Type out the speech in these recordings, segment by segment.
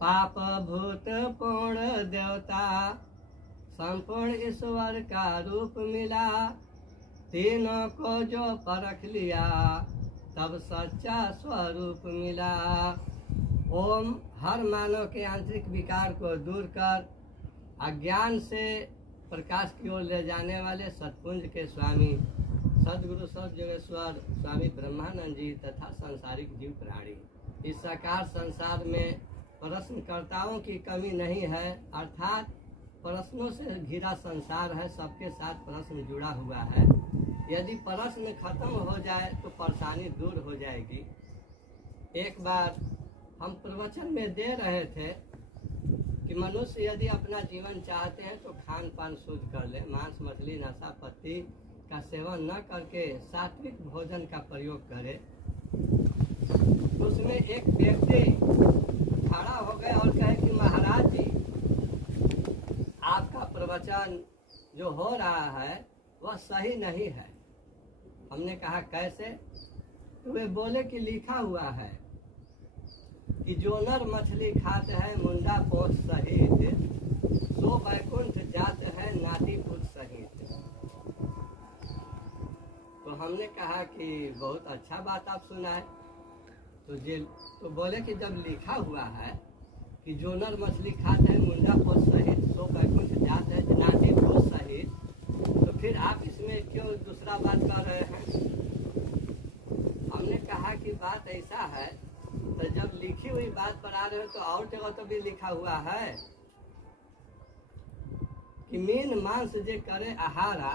पाप भूत पूर्ण देवता संपूर्ण ईश्वर का रूप मिला। तीनों को जो परख लिया तब सच्चा स्वरूप मिला। ओम हर मानव के आंतरिक विकार को दूर कर अज्ञान से प्रकाश की ओर ले जाने वाले सतपुंज के स्वामी सदगुरु सदयोगेश्वर स्वामी ब्रह्मानंद जी तथा संसारिक जीव प्राणी। इस साकार संसार में प्रश्नकर्ताओं की कमी नहीं है, अर्थात प्रश्नों से घिरा संसार है। सबके साथ प्रश्न जुड़ा हुआ है। यदि प्रश्न खत्म हो जाए तो परेशानी दूर हो जाएगी। एक बार हम प्रवचन में दे रहे थे कि मनुष्य यदि अपना जीवन चाहते हैं तो खान पान शुद्ध कर ले, मांस मछली नशा पत्ती का सेवन न करके सात्विक भोजन का प्रयोग करे। उसमें एक व्यक्ति खड़ा हो गए और कहे कि महाराज जी, आपका प्रवचन जो हो रहा है वह सही नहीं है। हमने कहा कैसे? तो वे बोले कि लिखा हुआ है कि जो नर मछली खाते हैं मुंडा पोष सहित, सो वैकुंठ जाते हैं नाती पुत सहित। तो हमने कहा कि बहुत अच्छा बात आप सुनाए। तो बोले कि जब लिखा हुआ है कि जो नर मछली खाते हैं मुंडा पोष सहित, सो वैकुंठ जाते हैं नाती पुत सहित, तो फिर आप इसमें क्यों दूसरा बात कर रहे हैं? हमने कहा कि बात ऐसा है, तो जब लिखी हुई बात पर आ रहे हो तो और जगह तो भी लिखा हुआ है कि मीन मांस जे करे आहारा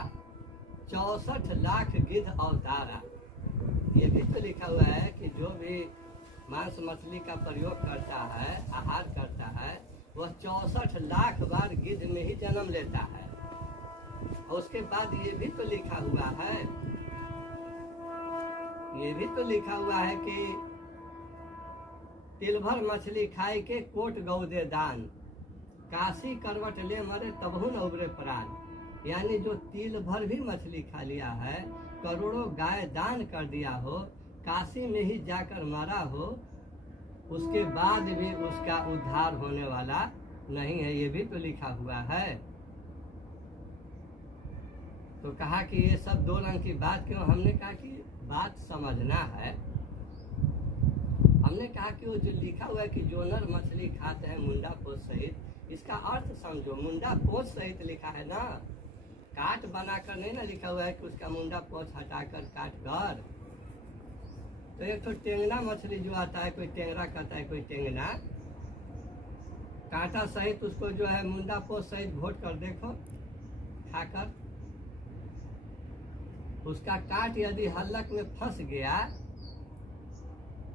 64 लाख गिद्ध अवतारा। ये भी तो लिखा हुआ है कि जो भी मांस मछली का प्रयोग करता है, आहार करता है, वह 64 लाख बार गिद्ध में ही जन्म लेता है। और उसके बाद ये भी तो लिखा हुआ है, ये भी तो लिखा हुआ है कि तिल भर मछली खाई के कोट गौ दे दान, काशी करवट ले मरे तबहु न उबरे प्राण। यानी जो तिल भर भी मछली खा लिया है, करोड़ों गाय दान कर दिया हो, काशी में ही जाकर मरा हो, उसके बाद भी उसका उद्धार होने वाला नहीं है। ये भी तो लिखा हुआ है। तो कहा कि ये सब दो रंग की बात क्यों? हमने कहा कि बात समझना है। हमने कहा कि वो जो लिखा हुआ है कि जो नर मछली खाते हैं मुंडा पोष सहित, इसका अर्थ समझो। मुंडा पोष सहित लिखा है ना, काट बनाकर नहीं ना लिखा हुआ है कि उसका मुंडा पोछ हटाकर काट कर। तो एक तो टेंगना मछली जो आता है, कोई टेंगरा कहता है, कोई टेंगना, कांटा सहित उसको जो है मुंडा पोछ सहित घोट कर देखो खाकर, उसका काट यदि हल्लक में फंस गया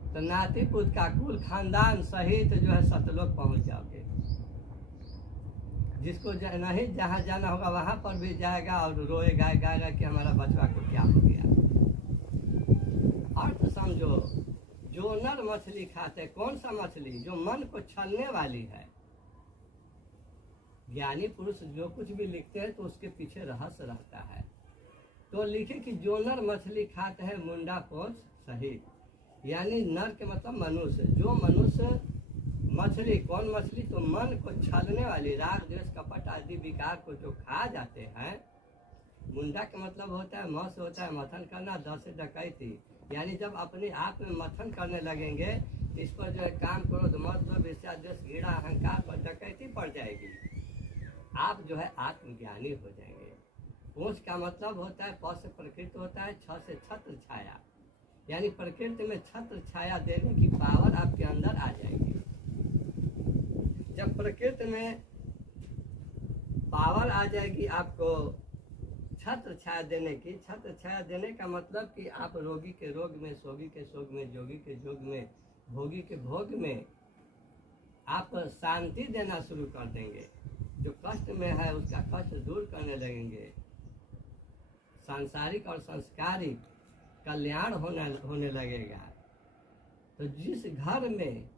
तो नाती पुत का कुल खानदान सहित जो है सतलोक पहुंच जाओगे। जिसको नहीं जहाँ जाना होगा वहां पर भी जाएगा और रोएगा गाएगा कि हमारा बचवा को क्या हो गया। अर्थ समझो। जो नर मछली खाते, कौन सा मछली? जो मन को छलने वाली है। ज्ञानी पुरुष जो कुछ भी लिखते हैं तो उसके पीछे रहस्य रहता है। तो लिखे कि जो नर मछली खाते हैं मुंडा पोछ सहित, यानी नर के मतलब मनुष्य। जो मनुष्य मछली, कौन मछली? तो मन को छलने वाली, राग द्वेष कपट आदि विकार को जो खा जाते हैं। मुंडा का मतलब होता है मौस होता है मथन करना, द से डकैती। यानी जब अपने आप में मथन करने लगेंगे इस पर जो है काम क्रोध मद लोभ ईर्ष्या द्वेष घृणा अहंकार पर डकैती पड़ जाएगी। आप जो है आत्मज्ञानी हो जाएंगे। पूछ का मतलब होता है प से प्रकृति होता है, छ से छत्र छाया, यानी प्रकृति में छत्र छाया देने की पावर आपके अंदर आ जाएगी। जब प्रकृति में पावर आ जाएगी आपको छत्र छाया देने की, छत्र छाया देने का मतलब कि आप रोगी के रोग में, सोगी के सोग में, जोगी के जोग में, भोगी के भोग में आप शांति देना शुरू कर देंगे। जो कष्ट में है उसका कष्ट दूर करने लगेंगे। सांसारिक और संस्कारिक कल्याण होने लगेगा। तो जिस घर में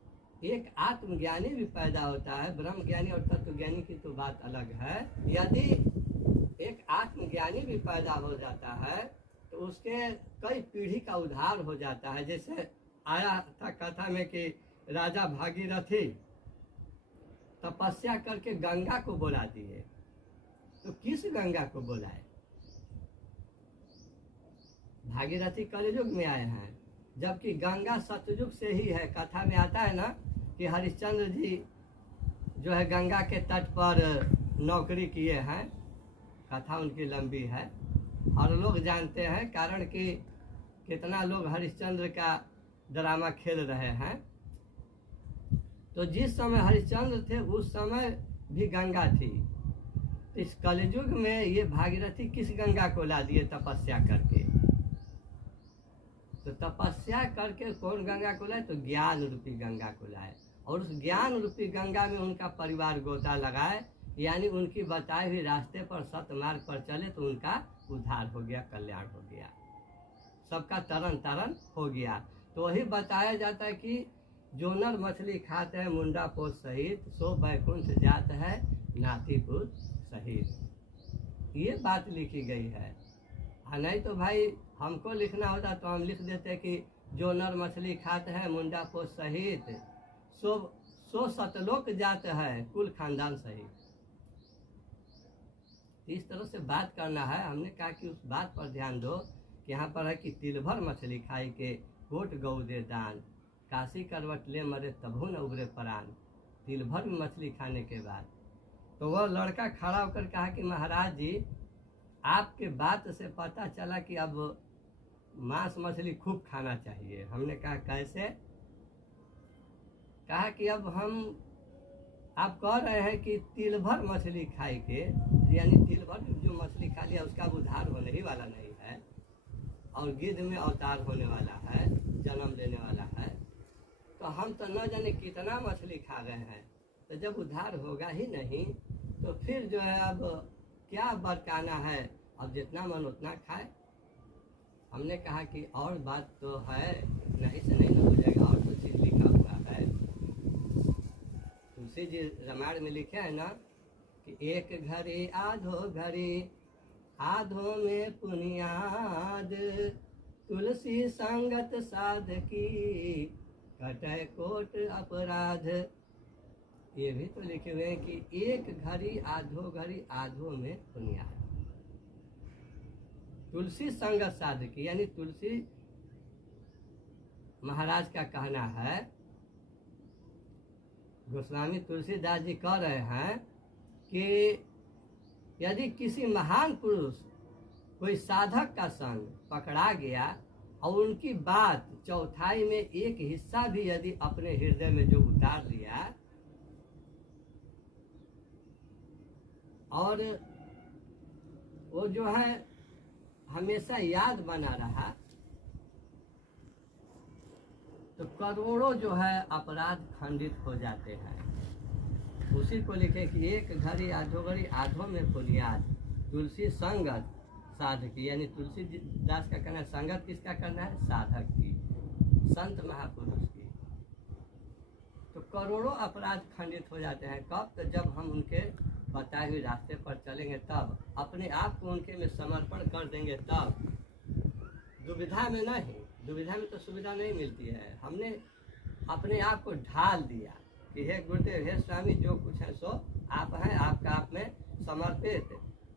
एक आत्मज्ञानी भी पैदा होता है, ब्रह्म ज्ञानी और तत्व ज्ञानी की तो बात अलग है, यदि एक आत्मज्ञानी भी पैदा हो जाता है तो उसके कई पीढ़ी का उद्धार हो जाता है। जैसे आया था कथा में कि राजा भागीरथी तपस्या करके गंगा को बुला दिए। तो किस गंगा को बुलाए? भागीरथी कलयुग में आए हैं, जबकि गंगा सतयुग से ही है। कथा में आता है ना कि हरिश्चंद्र जी जो है गंगा के तट पर नौकरी किए हैं। कथा उनकी लंबी है और लोग जानते हैं, कारण कि कितना लोग हरिश्चंद्र का ड्रामा खेल रहे हैं। तो जिस समय हरिश्चंद्र थे उस समय भी गंगा थी। इस कलयुग में ये भागीरथी किस गंगा को ला दिए? तपस्या करके। तो तपस्या करके कौन गंगा को लाए? तो ज्ञान रूपी गंगा को लाए, और उस ज्ञान रूपी गंगा में उनका परिवार गोता लगाए, यानी उनकी बताए हुए रास्ते पर सतमार्ग पर चले तो उनका उद्धार हो गया, कल्याण हो गया, सबका तरन तरन हो गया। तो वही बताया जाता है कि जो नर मछली खाते हैं मुंडा पोत सहित, सो बैकुंठ जात है नातीपुर सहित। ये बात लिखी गई है। नहीं तो भाई हमको लिखना होता तो हम लिख देते कि जो नर मछली खाते हैं मुंडा पोत सहित, सो सतलोक जात है कुल खानदान सहित। इस तरह से बात करना है। हमने कहा कि उस बात पर ध्यान दो कि यहाँ पर है कि तिल भर मछली खाई के कोट गौ दे दान, काशी करवट ले मरे तभू न उबरे परान। तिल भर में मछली खाने के बाद तो वह लड़का खड़ा होकर कहा कि महाराज जी, आपके बात से पता चला कि अब मांस मछली खूब खाना चाहिए। हमने कहा कैसे? कहा कि अब हम आप कह रहे हैं कि तिल भर मछली खाई के, यानी तिल भर जो मछली खा लिया उसका उद्धार होने ही वाला नहीं है, और गिद्ध में अवतार होने वाला है, जन्म लेने वाला है। तो हम तो न जाने कितना मछली खा गए हैं, तो जब उद्धार होगा ही नहीं तो फिर जो है अब क्या बरकाना है, अब जितना मन उतना खाए। हमने कहा कि और बात तो है, नहीं से नहीं हो जाएगा, और तो चीज लिखा हुआ है। तुलसी जी रामायण में लिखे है ना कि एक घड़ी आधो घड़ी, आधो में पुनियाद, तुलसी संगत साधकी, कटय कोट अपराध। ये भी तो लिखे हुए हैं कि एक घड़ी आधो घड़ी, आधो में पुनियाद। तुलसी संगत साधकी, यानी तुलसी महाराज का कहना है, गोस्वामी तुलसीदास जी कह रहे हैं कि यदि किसी महान पुरुष कोई साधक का संग पकड़ा गया और उनकी बात चौथाई में एक हिस्सा भी यदि अपने हृदय में जो उतार लिया और वो जो है हमेशा याद बना रहा, तो करोड़ों जो है अपराध खंडित हो जाते हैं। उसी को लिखे कि एक घड़ी आधो घड़ी, आधो में बुनियाद, तुलसी संगत साधकी, यानी तुलसी दास का कहना है संगत किसका करना है? साधक की, संत महापुरुष की। तो करोड़ों अपराध खंडित हो जाते हैं। कब? तो जब हम उनके बताए हुए रास्ते पर चलेंगे, तब अपने आप को उनके में समर्पण कर देंगे, तब। दुविधा में नहीं, दुविधा में तो सुविधा नहीं मिलती है। हमने अपने आप को ढाल दिया कि हे गुरुदेव, हे स्वामी, जो कुछ है सो आप हैं, आपका आप में समर्पित,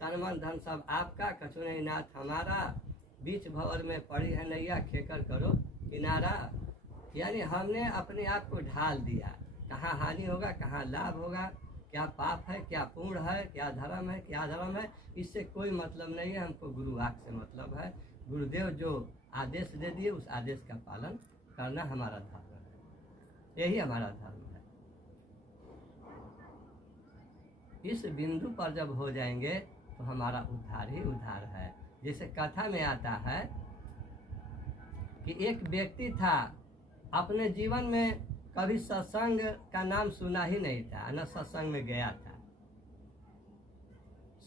तन मन धन सब आपका, कछु नहीं नाथ हमारा, बीच भंवर में पड़ी है नैया, खेकर करो किनारा। यानी हमने अपने आप को ढाल दिया, कहाँ हानि होगा, कहाँ लाभ होगा, क्या पाप है, क्या पुण्य है, क्या धर्म है, क्या धर्म है, इससे कोई मतलब नहीं है। हमको गुरु वाक से मतलब है। गुरुदेव जो आदेश दे दिए उस आदेश का पालन करना हमारा धर्म है, यही हमारा धर्म है। इस बिंदु पर जब हो जाएंगे तो हमारा उद्धार ही उद्धार है। जैसे कथा में आता है कि एक व्यक्ति था, अपने जीवन में कभी सत्संग का नाम सुना ही नहीं था, न सत्संग में गया था।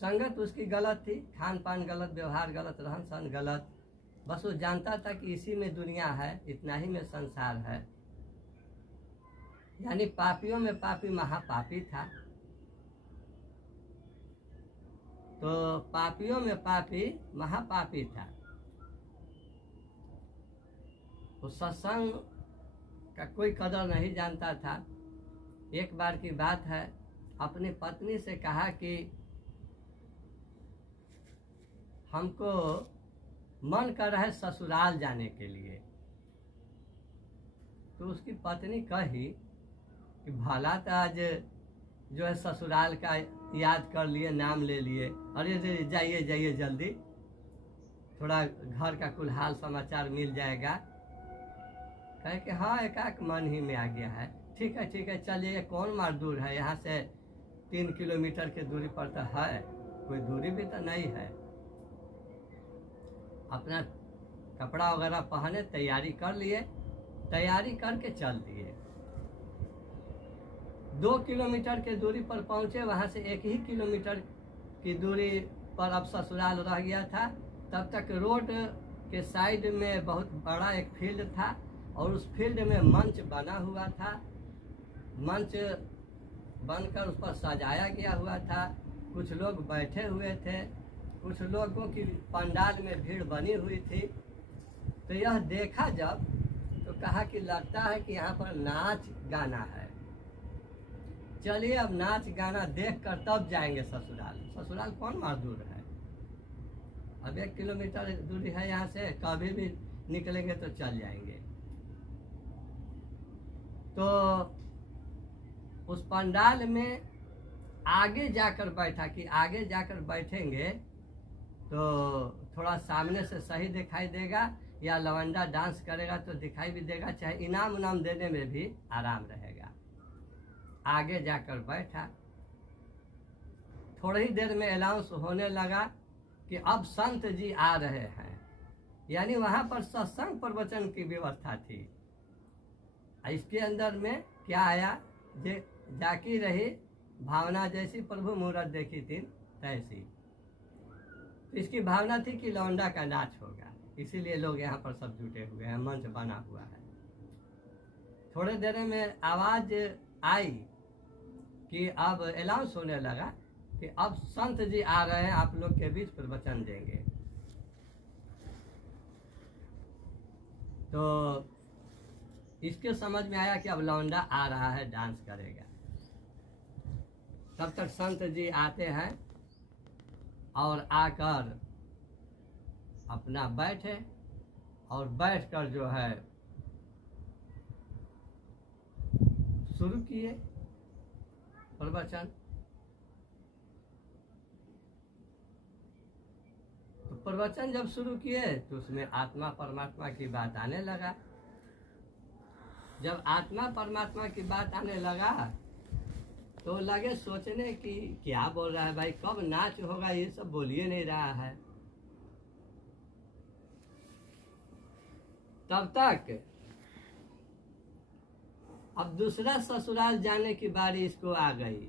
संगत उसकी गलत थी, खान पान गलत, व्यवहार गलत, रहन सहन गलत। बस वो जानता था कि इसी में दुनिया है, इतना ही में संसार है। यानी पापियों में पापी महापापी था। तो पापियों में पापी महापापी था। वो सत्संग का कोई कदर नहीं जानता था। एक बार की बात है, अपनी पत्नी से कहा कि हमको मन कर रहा है ससुराल जाने के लिए। तो उसकी पत्नी कही कि भला तो आज जो है ससुराल का याद कर लिए, नाम ले लिए, अरे जाइए जाइए जल्दी, थोड़ा घर का कुल हाल समाचार मिल जाएगा। कहे कि हाँ एकाक मन ही में आ गया है, ठीक है चलिए, कौन मार दूर है, यहाँ से 3 किलोमीटर की दूरी पर तो है, कोई दूरी भी तो नहीं है। अपना कपड़ा वगैरह पहने, तैयारी कर लिए, तैयारी करके चल दिए। 2 किलोमीटर के दूरी पर पहुंचे, वहां से 1 ही किलोमीटर की दूरी पर अब ससुराल रह गया था। तब तक रोड के साइड में बहुत बड़ा एक फील्ड था और उस फील्ड में मंच बना हुआ था। मंच बनकर उस पर सजाया गया हुआ था, कुछ लोग बैठे हुए थे, कुछ लोगों की पंडाल में भीड़ बनी हुई थी। तो यह देखा जब तो कहा कि लगता है कि यहाँ पर नाच गाना है, चलिए अब नाच गाना देखकर तब जाएंगे ससुराल। ससुराल कौन मार दूर है, अब 1 किलोमीटर दूरी है यहाँ से, कभी भी निकलेंगे तो चल जाएंगे। तो उस पंडाल में आगे जाकर बैठा कि आगे जाकर बैठेंगे तो थोड़ा सामने से सही दिखाई देगा, या लवंडा डांस करेगा तो दिखाई भी देगा, चाहे इनाम उनाम देने में भी आराम रहेगा। आगे जाकर बैठा, थोड़ी ही देर में अनाउंस होने लगा कि अब संत जी आ रहे हैं, यानी वहां पर सत्संग प्रवचन की व्यवस्था थी। इसके अंदर में क्या आया, जाकी रही भावना जैसी प्रभु मूरत देखी थी तैसी। तो इसकी भावना थी कि लौंडा का नाच होगा, इसीलिए लोग यहाँ पर सब जुटे हुए हैं, मंच बना हुआ है। थोड़े देर में आवाज आई कि अब अनाउंस होने लगा कि अब संत जी आ रहे हैं, आप लोग के बीच प्रवचन देंगे। तो इसके समझ में आया कि अब लौंडा आ रहा है, डांस करेगा। तब तक संत जी आते हैं और आकर अपना बैठे और बैठकर जो है शुरू किए प्रवचन। तो प्रवचन जब शुरू किए तो उसमें आत्मा परमात्मा की बात आने लगा। जब आत्मा परमात्मा की बात आने लगा तो लगे सोचने कि क्या बोल रहा है भाई, कब नाच होगा, ये सब बोलिए नहीं रहा है। तब तक अब दूसरा ससुराल जाने की बारी इसको आ गई,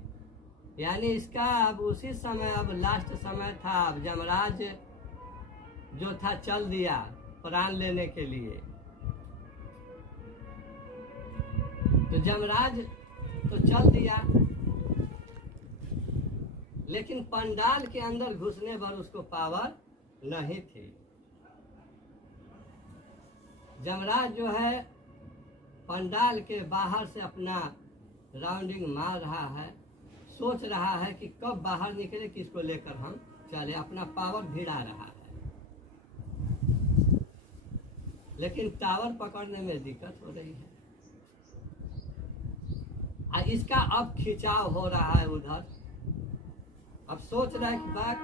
यानी इसका अब उसी समय, अब लास्ट समय था। अब यमराज जो था चल दिया प्राण लेने के लिए। तो यमराज तो चल दिया, लेकिन पंडाल के अंदर घुसने पर उसको पावर नहीं थी। यमराज जो है पंडाल के बाहर से अपना राउंडिंग मार रहा है, सोच रहा है कि कब बाहर निकले, किसको लेकर हम चले, अपना पावर भिड़ा रहा है। लेकिन टावर पकड़ने में दिक्कत हो रही है। इसका अब खिंचाव हो रहा है उधर। अब सोच रहा है कि बात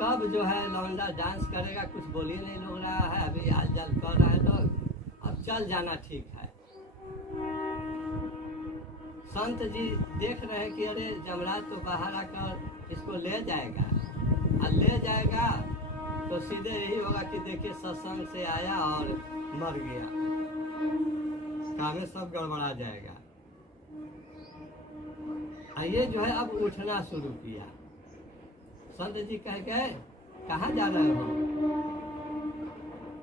कब जो है लौंडा डांस करेगा, कुछ बोल ही नहीं लोग रहा है, अभी आज जल कर रहा है लोग, अब चल जाना ठीक है। संत जी देख रहे हैं कि अरे यमराज तो बाहर आकर इसको ले जाएगा, और ले जाएगा तो सीधे यही होगा कि देखिए सत्संग से आया और मर गया, काम सब गड़बड़ा जाएगा। ये जो है अब उठना शुरू किया। संत जी कह गए कहाँ जा रहे हो?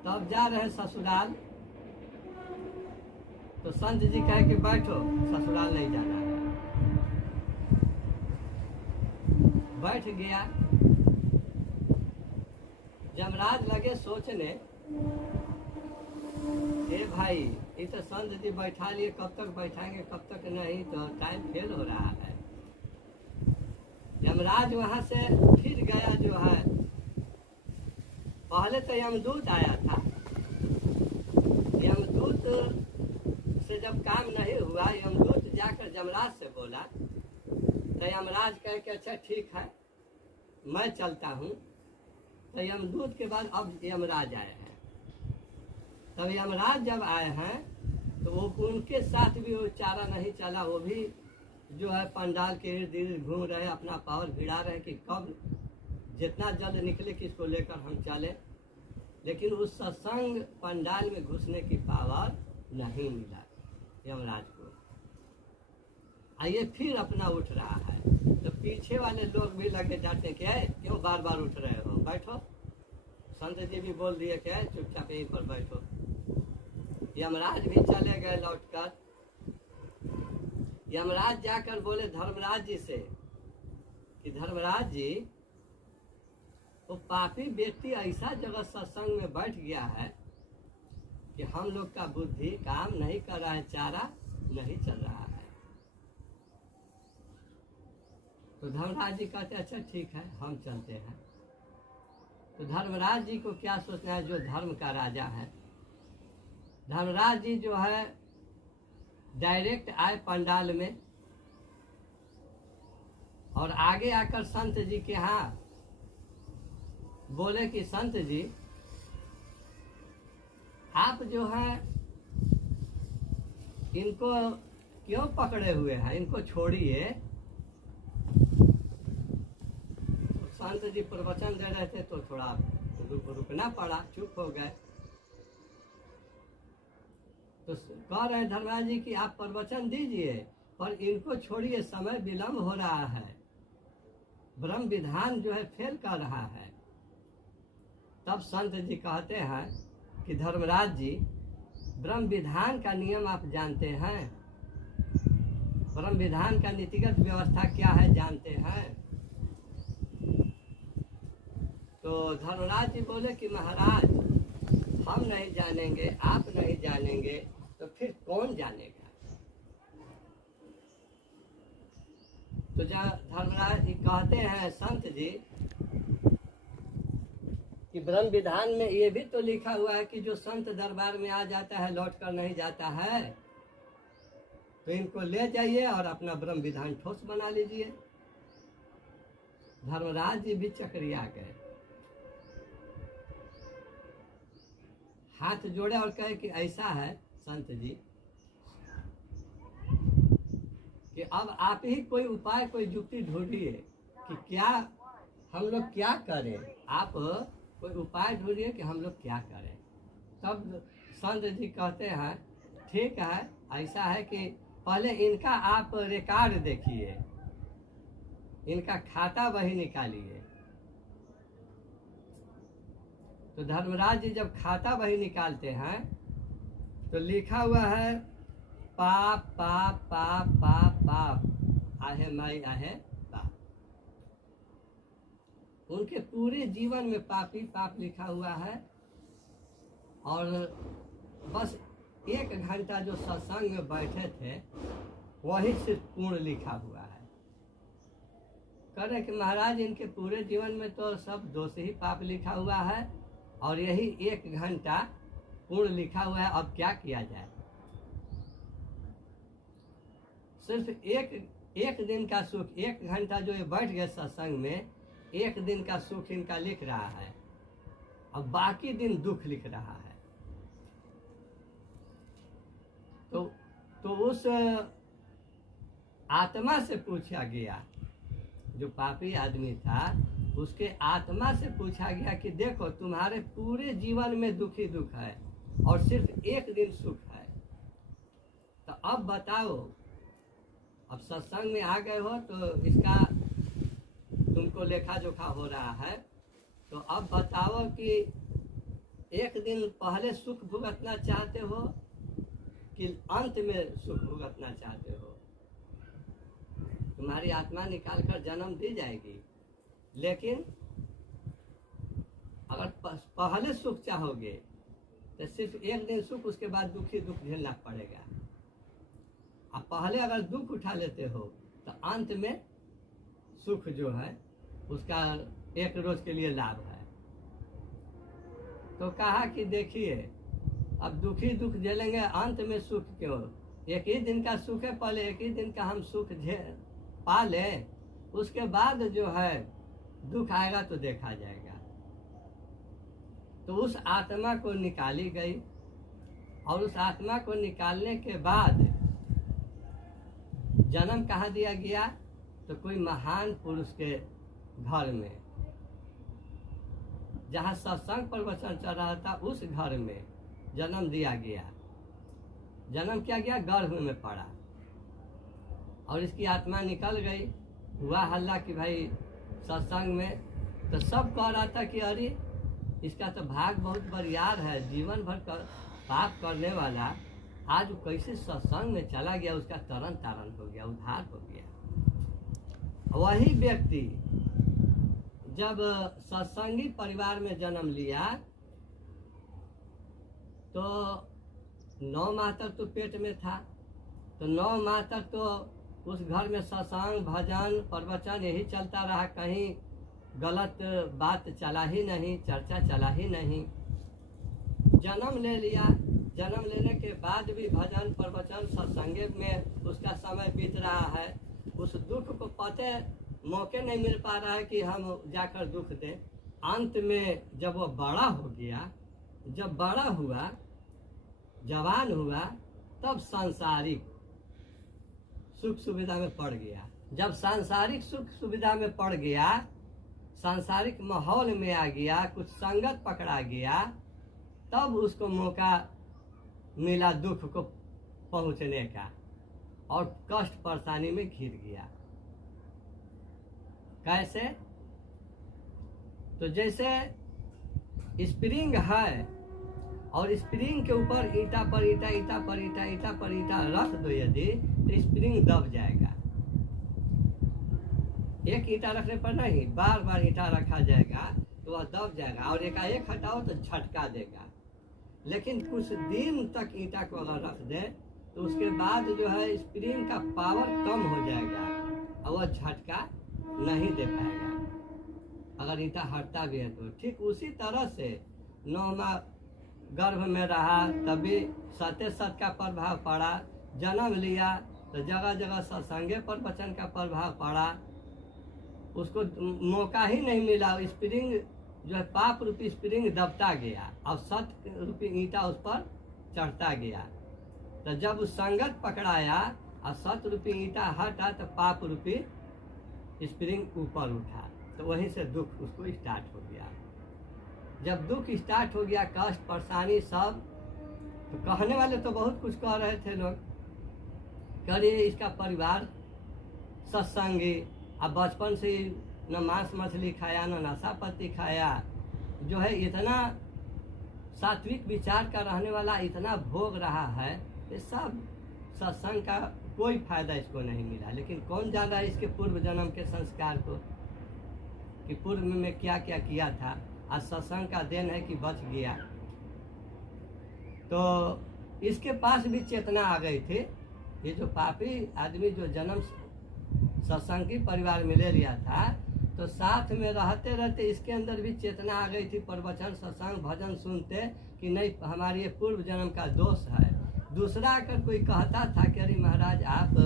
तब जा रहे ससुराल। तो संत जी कहे कि बैठो, ससुराल नहीं जाना है। बैठ गया। यमराज लगे सोचने, ए भाई ये तो संत जी बैठा लिए, कब तक बैठाएंगे, कब तक नहीं, तो टाइम फेल हो रहा है। यमराज वहां से फिर गया जो है, पहले तो यमदूत आया था। यमदूत से जब काम नहीं हुआ, यमदूत जाकर यमराज से बोला, तो यमराज कह के अच्छा ठीक है मैं चलता हूँ। तो यमदूत के बाद अब यमराज आए हैं। तब यमराज जब आए हैं तो वो उनके साथ भी वो चारा नहीं चला, वो भी जो है पंडाल के इर्द गिर्द घूम रहे, अपना पावर भिड़ा रहे कि कब जितना जल्द निकले कि इसको लेकर हम चले। लेकिन उस सत्संग पंडाल में घुसने की पावर नहीं मिला यमराज को। आइए फिर अपना उठ रहा है, तो पीछे वाले लोग भी लगे जाते कि क्यों बार बार उठ रहे हो, बैठो। संत जी भी बोल दिए कि चुपचाप यहीं पर बैठो। यमराज भी चले गए लौटकर। यमराज जाकर बोले धर्मराज जी से कि धर्मराज जी, वो पापी व्यक्ति ऐसा जगह सत्संग में बैठ गया है कि हम लोग का बुद्धि काम नहीं कर रहा है, चारा नहीं चल रहा है। तो धर्मराज जी कहते अच्छा ठीक है हम चलते हैं। तो धर्मराज जी को क्या सोचना है, जो धर्म का राजा है। धर्मराज जी जो है डायरेक्ट आए पंडाल में और आगे आकर संत जी के यहाँ बोले कि संत जी आप जो है इनको क्यों पकड़े हुए हैं, इनको छोड़िए। तो संत जी प्रवचन दे रहे थे तो थोड़ा रुकना पड़ा, चुप हो गए। तो कह रहे हैं धर्मराज जी कि आप प्रवचन दीजिए पर इनको छोड़िए, समय विलम्ब हो रहा है, ब्रह्म विधान जो है फेल कर रहा है। तब संत जी कहते हैं कि धर्मराज जी ब्रह्म विधान का नियम आप जानते हैं, ब्रह्म विधान का नीतिगत व्यवस्था क्या है जानते हैं। तो धर्मराज जी बोले कि महाराज हम नहीं जानेंगे, आप नहीं जानेंगे तो फिर कौन जानेगा। तो जहाँ धर्मराज जी कहते हैं संत जी कि ब्रह्म विधान में ये भी तो लिखा हुआ है कि जो संत दरबार में आ जाता है लौट कर नहीं जाता है, तो इनको ले जाइए और अपना ब्रह्म विधान ठोस बना लीजिए। धर्मराज जी भी चकरिया गए, हाथ जोड़े और कहे कि ऐसा है संत जी कि अब आप ही कोई उपाय कोई युक्ति ढूंढिए कि क्या हम लोग क्या करें, आप कोई उपाय ढूंढिए कि हम लोग क्या करें। तब संत जी कहते हैं ठीक है, ऐसा है कि पहले इनका आप रिकॉर्ड देखिए, इनका खाता वही निकालिए। तो धर्मराज जी जब खाता वही निकालते हैं तो लिखा हुआ है पाप पाप पाप पाप पाप आहे माई आहे पाप। उनके पूरे जीवन में पापी पाप लिखा हुआ है। और बस 1 घंटा जो सत्संग में बैठे थे वही सिर्फ पूर्ण लिखा हुआ है। कह रहे कि महाराज इनके पूरे जीवन में तो सब दोष ही पाप लिखा हुआ है और यही 1 घंटा पूर्ण लिखा हुआ है, अब क्या किया जाए। सिर्फ एक दिन का सुख, 1 घंटा जो ये बैठ गए सत्संग में, 1 दिन का सुख इनका लिख रहा है, अब बाकी दिन दुख लिख रहा है। तो उस आत्मा से पूछा गया, जो पापी आदमी था उसके आत्मा से पूछा गया कि देखो तुम्हारे पूरे जीवन में दुखी दुख है और सिर्फ 1 दिन सुख है, तो अब बताओ, अब सत्संग में आ गए हो तो इसका तुमको लेखा जोखा हो रहा है, तो अब बताओ कि 1 दिन पहले सुख भुगतना चाहते हो कि अंत में सुख भुगतना चाहते हो। तुम्हारी आत्मा निकाल कर जन्म दी जाएगी, लेकिन अगर पहले सुख चाहोगे तो सिर्फ 1 दिन सुख, उसके बाद दुखी दुख झेलना पड़ेगा। अब पहले अगर दुख उठा लेते हो तो अंत में सुख जो है उसका एक रोज के लिए लाभ है। तो कहा कि देखिए अब दुखी दुख झेलेंगे, अंत में सुख क्यों? एक ही दिन का सुख है, पहले एक ही दिन का हम सुख पा लें, उसके बाद जो है दुख आएगा तो देखा जाएगा। तो उस आत्मा को निकाली गई, और उस आत्मा को निकालने के बाद जन्म कहाँ दिया गया? तो कोई महान पुरुष के घर में, जहाँ सत्संग प्रवचन चल रहा था उस घर में जन्म दिया गया। जन्म किया गया, गर्भ में पड़ा, और इसकी आत्मा निकल गई। हुआ हल्ला कि भाई सत्संग में, तो सब कह रहा था कि अरे इसका तो भाग बहुत बरियार है, जीवन भर पाप करने वाला आज वो कैसे सत्संग में चला गया, उसका तरन तारण हो गया, उद्धार हो गया। वही व्यक्ति जब सत्संगी परिवार में जन्म लिया तो 9 माह तक तो पेट में था, तो 9 माह तक तो उस घर में सत्संग भजन प्रवचन यही चलता रहा, कहीं गलत बात चला ही नहीं, चर्चा चला ही नहीं। जन्म ले लिया, जन्म लेने के बाद भी भजन प्रवचन सत्संग में उसका समय बीत रहा है। उस दुख को पते मौके नहीं मिल पा रहा है कि हम जाकर दुख दें। अंत में जब वो बड़ा हो गया, जब बड़ा हुआ, जवान हुआ, तब सांसारिक सुख सुविधा में पड़ गया। जब सांसारिक सुख सुविधा में पड़ गया, सांसारिक माहौल में आ गया, कुछ संगत पकड़ा गया, तब उसको मौका मिला दुख को पहुंचने का, और कष्ट परेशानी में घिर गया। कैसे? तो जैसे स्प्रिंग है, और स्प्रिंग के ऊपर ईंटा पर ईंटा, ईंटा पर ईंटा, ईंटा पर ईंटा रख दो यदि, तो स्प्रिंग दब जाएगा। एक ईंटा रखने पर नहीं, बार बार ईंटा रखा जाएगा तो वह दब जाएगा, और एकाएक हटाओ तो झटका देगा। लेकिन कुछ दिन तक ईंटा को अगर रख दे तो उसके बाद जो है स्प्रिंग का पावर कम हो जाएगा, और वह झटका नहीं दे पाएगा अगर ईंटा हटता भी है तो। ठीक उसी तरह से 9 माह गर्भ में रहा, तभी सत्य सत का प्रभाव पड़ा। जन्म लिया तो जगह जगह सत्संगे पर वचन का प्रभाव पड़ा, उसको मौका ही नहीं मिला। स्प्रिंग जो है पाप रूपी स्प्रिंग दबता गया, और सत्य रूपी ईंटा उस पर चढ़ता गया। तो जब उस संगत पकड़ाया और सत्य रूपी ईंटा हटा, तो पाप रूपी स्प्रिंग ऊपर उठा, तो वहीं से दुख उसको स्टार्ट हो गया। जब दुख स्टार्ट हो गया, कष्ट परेशानी सब, तो कहने वाले तो बहुत कुछ कह रहे थे लोग, करिए इसका परिवार सत्संगी, अब बचपन से न मांस मछली खाया, न नशा पत्ती खाया, जो है इतना सात्विक विचार का रहने वाला, इतना भोग रहा है, ये सब सत्संग का कोई फायदा इसको नहीं मिला। लेकिन कौन जान रहा है इसके पूर्व जन्म के संस्कार को, कि पूर्व में क्या क्या किया था। आज सत्संग का देन है कि बच गया। तो इसके पास भी चेतना आ गई थी। ये जो पापी आदमी जो जन्म सत्संगी परिवार में ले लिया था, तो साथ में रहते रहते इसके अंदर भी चेतना आ गई थी, प्रवचन सत्संग भजन सुनते कि नहीं हमारी ये पूर्व जन्म का दोष है। दूसरा अगर कोई कहता था कि अरे महाराज आप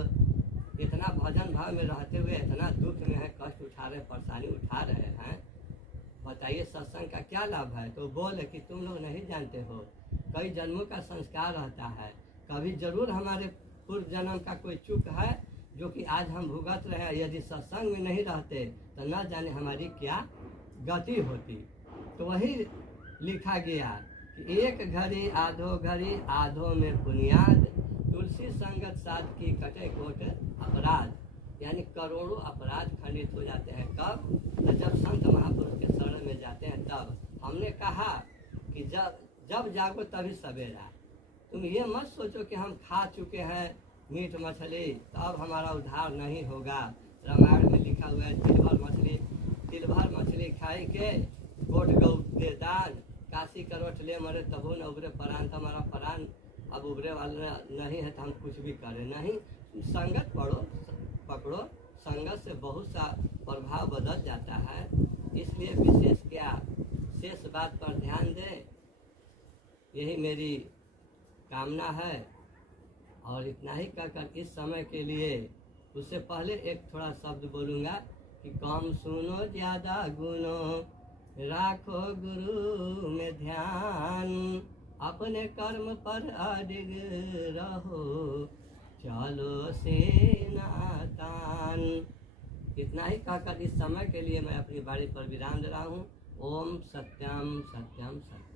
इतना भजन भाव में रहते हुए इतना दुख में है, कष्ट उठा रहे, परेशानी उठा रहे हैं, बताइए सत्संग का क्या लाभ है? तो बोले कि तुम लोग नहीं जानते हो, कई जन्मों का संस्कार रहता है, कभी जरूर हमारे पूर्व जन्म का कोई चूक है जो कि आज हम भुगत रहे हैं। यदि सत्संग में नहीं रहते तो न जाने हमारी क्या गति होती। तो वही लिखा गया कि एक घड़ी आधो घड़ी, आधो में बुनियाद, तुलसी संगत साध की कटे कोट अपराध। यानी करोड़ों अपराध खंडित हो जाते हैं कब? तो जब संत महापुरुष के शरण में जाते हैं तब। हमने कहा कि जब जागो तभी सवेरा। तुम ये मत सोचो कि हम खा चुके हैं मीट मछली तब हमारा उद्धार नहीं होगा। रामायण में लिखा हुआ है तिलभर मछली खाई के कोट गौ दे दान, काशी करवट ले मरे तबो न उबरे परान। तो हमारा परान अब उबरे वाला नहीं है तो हम कुछ भी करें नहीं। संगत पकड़ो, संगत से बहुत सा प्रभाव बदल जाता है। इसलिए विशेष क्या शेष बात पर ध्यान दें, यही मेरी कामना है। और इतना ही कहकर इस समय के लिए उससे पहले एक थोड़ा शब्द बोलूँगा कि कम सुनो ज़्यादा गुनो, राखो गुरु में ध्यान, अपने कर्म पर अडिग रहो, चलो सेनातान। इतना ही कहकर इस समय के लिए मैं अपनी बारी पर विराम दे रहा हूँ। ओम सत्यम सत्यम सत्यम।